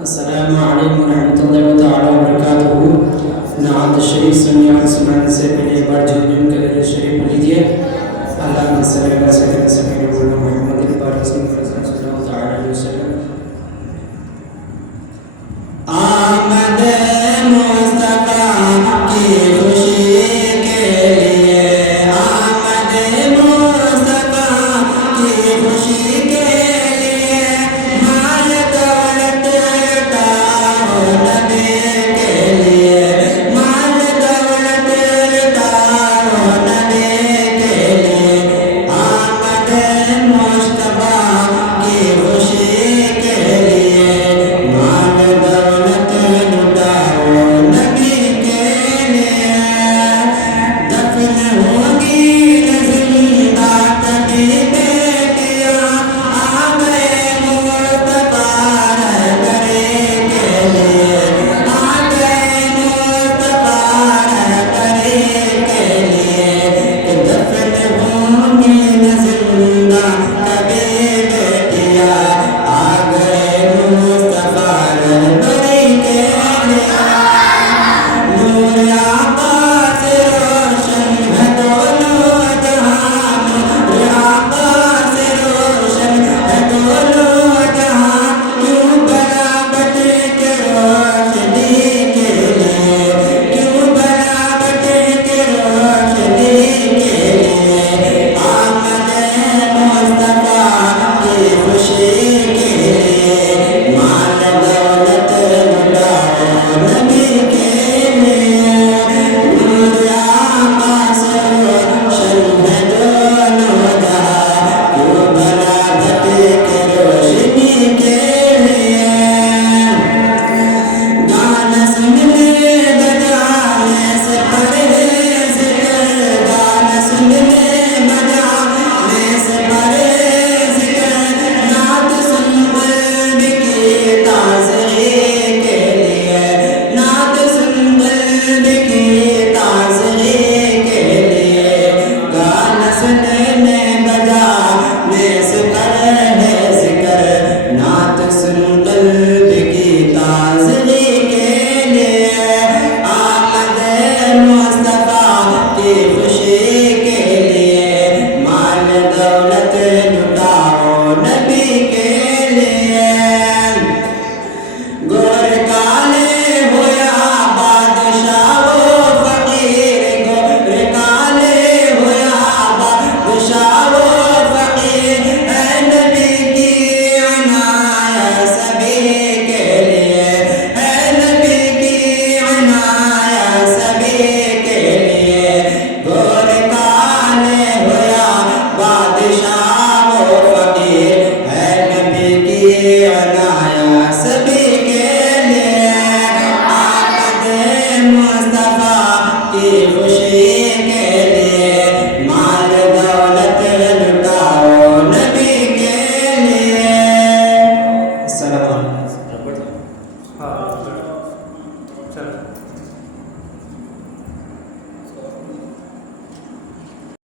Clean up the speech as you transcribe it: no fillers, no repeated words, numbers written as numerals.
السلام علیکم ورحمۃ اللہ تعالیٰ وبرکاتہ۔ نعت شریف سننے اور سنانے سے پہلے ایک بار جھوم کے درود شریف لیجیے۔ اللہم صلی علی سیدنا محمد وعلی صلی اللہ تعالیٰ وسلم۔ آمد مصطفیٰ کی خوشی کے لیے، آمد مصطفیٰ کی خوشی کے